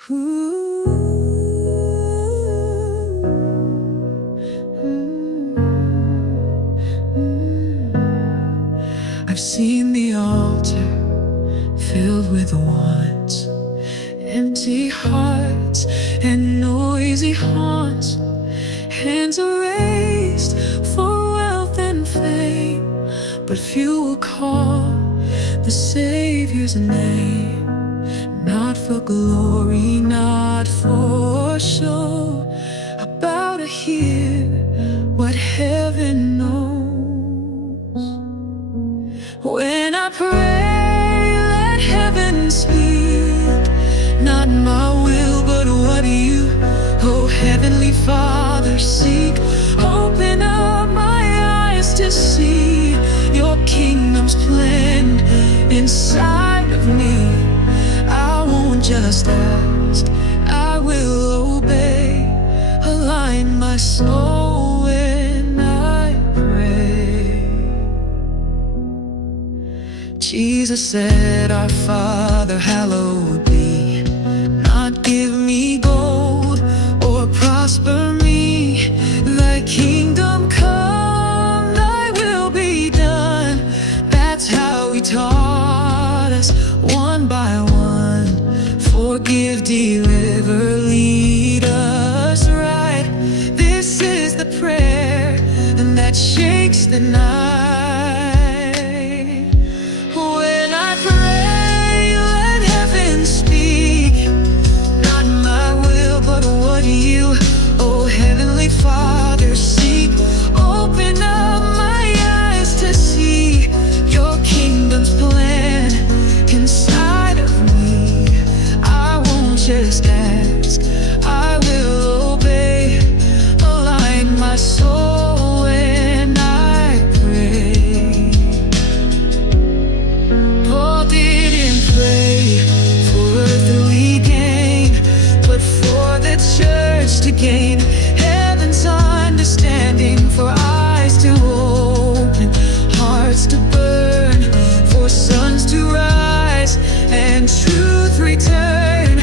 I've seen the altar filled with wants, empty hearts and noisy haunts. Hands are raised for wealth and fame, but few will call the Savior's name. Not for glory, not for show. I bow to hear what heaven knows. When I pray, let heaven speak. Not my will, but what you, oh Heavenly Father, seek. Open up my eyes to see your kingdom's plan inside of me. I won't just ask, I will obey. Align my soul when I pray. Jesus said, Our Father, hallowed be. Not give me gold or prosper me. Thy kingdom come, thy will be done. That's how he taught us, one by one. Forgive, deliver, lead us right. This is the prayer that shakes the night. When I pray, let heaven speak. Not my will, but what you, oh Heavenly Father, seek. Open up my eyes to see your kingdom's plan inside of me. I won't just ask, I will obey. Align my soul when I pray. Paul didn't pray for earthly gain, but for the church to gain heaven's understanding. For eyes to open, hearts to burn, for sons to rise and truth return.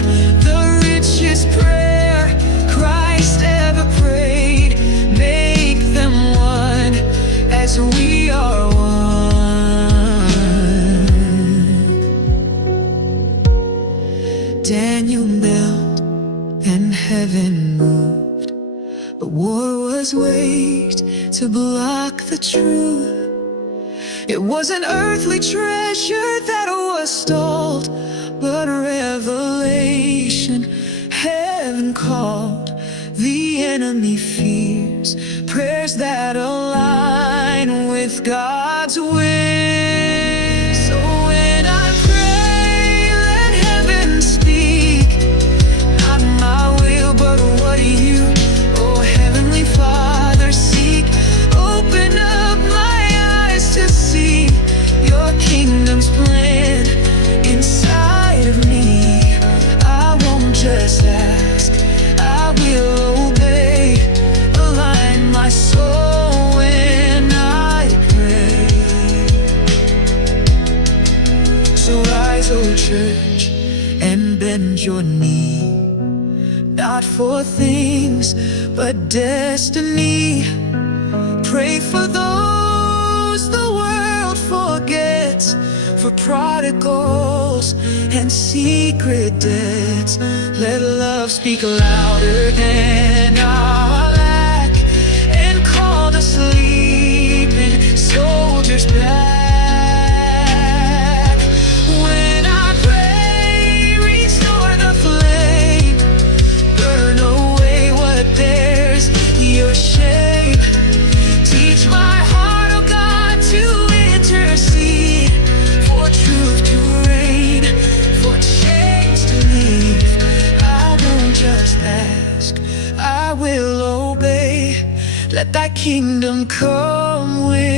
The richest prayer Christ ever prayed. Make them one as we are one. Daniel knelt and heaven moved, but war was waged to block the truth. It was an earthly treasure that was stalled, but revelation heaven called. The enemy fears prayers that align with God's will. So when I pray, let heaven speak. Not my will, but what you, oh Heavenly Father, seek. Open up my eyes to see your kingdom's plan inside of me. I won't just ask, I will obey. Align my soul when I pray. So rise, O church, and bend your knee. Not for things, but destiny. Pray for those the world forgets, for prodigals and secret debts. Let love speak louder than our lack, and call the sleeping soldiers back. When I pray, restore the flame. Burn away what bears your shame. Teach my heart, oh God, to intercede, for truth to reign, for change to leave. I won't just ask, I will obey. Let thy kingdom come with